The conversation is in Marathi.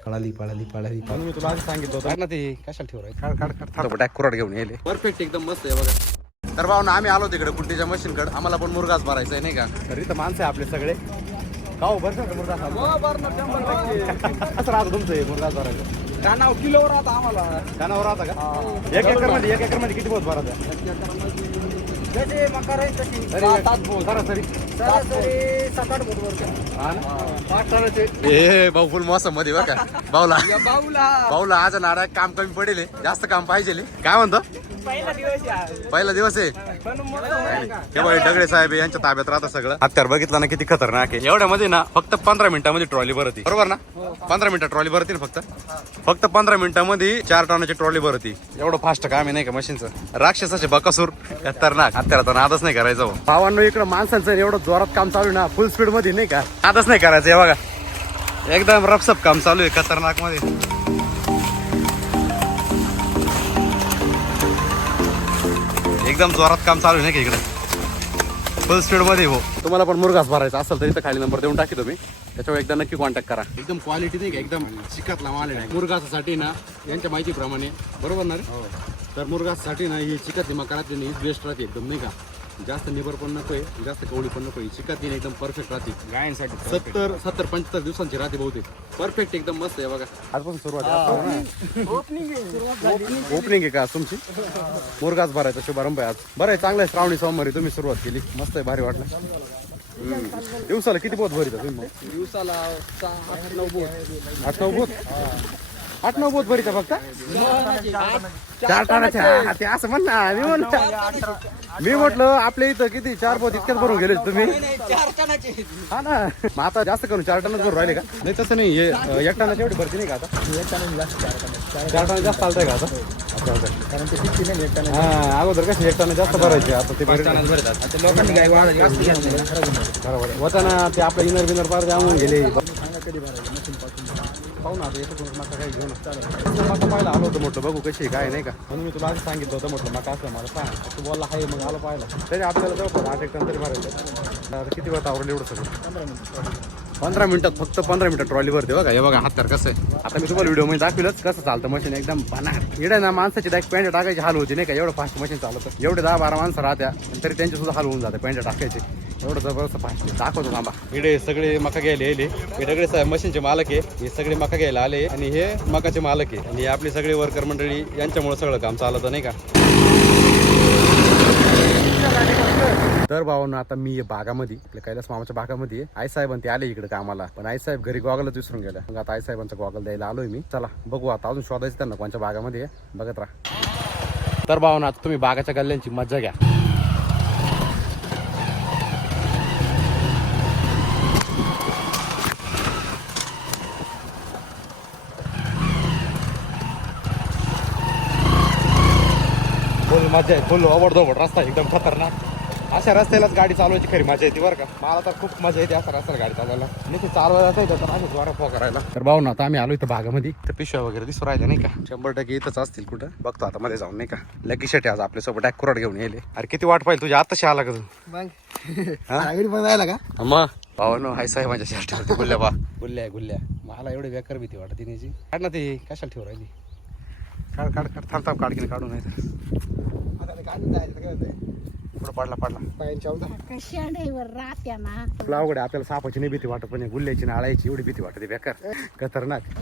पळाली म्हणून मी तुला आधी सांगितलं होतं ना, ते कशाला ठेवायचं काढ कुराड घेऊन येले. परफेक्ट एकदम मस्त आहे बघा. तर भाऊ आम्ही आलो तिकडे कुट्टीच्या मशीनकडे, आम्हाला पण मुरगास भरायचा आहे नाही का. तर इथं माणसं आहे आपले सगळे. का हो भरतो का मुरगास? असं राहतं तुमचं मुरगास भरायचं कानावर किलोवर राहता आम्हाला. कानावर राहता का? एक एकर मध्ये किती बोध भरायचा? भाऊ फुल मौसम मध्ये बघा. भाऊला आज नारायण काम कमी पडेल, जास्त काम पाहिजे. काय म्हणतो? पहिला दिवस आहे. दगडे साहेब यांच्या ताब्यात राहतं सगळं. हत्यार बघितलं ना किती खतरनाक आहे. एवढ्या मध्ये ना फक्त 15 मिनिटांमध्ये ट्रॉली भरती. बरोबर ना? 15 मिनिटं ट्रॉली भरती ना फक्त 15 मिनिटांमध्ये 4 टनाची ट्रॉली भरती. एवढं फास्ट काम आहे नाही का मशीनचं. राक्षसाचे बकासूर खतरनाक. हत्याराचा नादच नाही करायचा. भावांनो इकडं माणसांचं एवढं जोरात काम चालू आहे ना, फुल स्पीड मध्ये नाही का, नादच नाही करायचं. हे बघा एकदम रफसप काम चालू आहे खतरनाक मध्ये. एकदम जोरात काम चालू आहे नाही का इकडे फुल स्पीड मध्ये. हो तुम्हाला पण मुरगास भरायचा असेल तर इथं खाली नंबर देऊन टाकी तुम्ही, त्याच्यावर एकदा नक्की कॉन्टॅक्ट करा. एकदम क्वालिटी नाही का, एकदम चिकातला माल आहे. मुरगासाठी ना यांच्या माहितीप्रमाणे बरोबर ना रे, तर मुरगासाठी ना ही चिकातली मकारातली हीच बेस्ट राहते एकदम नाही का. जास्त निबर पण नकोय, जास्त कवडी पण नकोय. चिकातली एकदम परफेक्ट राहते गायांसाठी. 70-75 दिवसांची राहते बहुतेक. परफेक्ट एकदम मस्त आहे बघा. आजपासून सुरुवात ओपनिंग आहे का तुमची? मुरगास भरायचा शुभारंभ आहे आज. बरं आहे, चांगलं आहे. श्रावणी सोमवारी तुम्ही सुरुवात केली, मस्त आहे, भारी वाटलं. दिवसाला किती बोध भरिता तुम्ही? दिवसाला 8-9 बोध भरिता फक्त. 4 टनाच्या ते असं म्हण ना. मी म्हटलं आपल्या इथं किती 4 बोध इतक्यात भरून गेले तुम्ही. हा ना, मग आता जास्त करून 4 टनच भरून राहिले का? नाही तसं नाही, हे 1 टनाची एवढी भरती नाही का आता? 4 टन जास्त चालतंय का आता? कारण ते किती नाही 1 टन. हा अगोदर कसं 1 टन जास्त भरायचे, आता ते लोकांनी काय बरोबर होता ना. ते आपल्या इनर बिनर पार जाऊन गेले. पाहू ना आता येतो मका काही घेऊन मका पाहिला आलो होतं. म्हटलं बघू कशी काय नाही का, म्हणून मी तुला आधी सांगितलं होतं. म्हटलं मका असलं मला सांग. तू बोलला आहे मग आलो पाहिला. तरी आपल्याला जवळपास 8 टन तरी भरायचं. आता किती वेळ आवडलं एवढं सगळं? 15 मिनिटात फक्त 15 मिनिटात ट्रॉली भरते बघा. हे बघा हत्यार कसं आहे. आता मी तुम्हाला व्हिडिओ मध्ये दाखविलंच कसं चालतं मशीन. एकदम बनाट इकडे ना माणसाची डायरेक्ट पॅन्ट टाकायची हाल होती नाही का. एवढं फास्ट मशीन चालतं. एवढे 10-12 माणसं राहत्या तरी त्यांचे सुद्धा हाल होऊन जाते पॅन्ट टाकायचे. एवढं जबरदस्त फास्ट दाखवतो थांबा. इकडे सगळे मका घ्यायला आले. हे दगडे साहेब मशीनचे मालक आहे. हे सगळे मका घ्यायला आले आणि हे मकाचे मालक आहे. आणि आपली सगळी वर्कर मंडळी यांच्यामुळे सगळं काम चालतं नाही का. तर भावांनो आता मी बागामध्ये आपल्या कैलास मामाच्या बागामध्ये आई साहेब ते आले इकडे कामाला. पण आई साहेब घरी गॉगलच विसरून गेल्या. मग आता आई साहेबांचा गॉगल द्यायला आलोय मी. चला बघू आता अजून शोधायचं त्यांना कोणत्या बागामध्ये बघत राहा. तर भावांनो आता तुम्ही बागाच्या गल्ल्यांची मजा घ्या. फुल मजा आहे, फुल ओबडधोबड रस्ता एकदम खतरनाक. अशा रस्त्यालाच गाडी चालवायची खरी मजा येते बरं का. मला तर खूप मजा येते अशा रस्त्याला गाडी चालवायला. नाही चालवायला तर आम्ही द्वारा फो करायला. तर भाऊ ना आता आम्ही आलो इथं भागामध्ये. तर पिशव्या वगैरे दिसू राहिल्या नाही का. 100% इथंच असतील कुठं बघतो आता मध्ये जाऊन नाही का. लकी शेटे आज आपल्यासोबत कुराड घेऊन येले. अरे किती वाट पाहिजे तुझ्या आताशी आला का तू? का मग भावानो हाय साहेब माझ्या शर्ट गुल्ल्या मला एवढी बेकार भीती वाटत तिनेची. काढ ना ते कशाला ठेवू राहिली. काढ काढ काढून नाही पुढं पडला आपल्या अवघड. आपल्याला सापाची नाही भीती वाटत पण गुल्ल्याची ना आळायची एवढी भीती वाटते बेकार खतरनाक.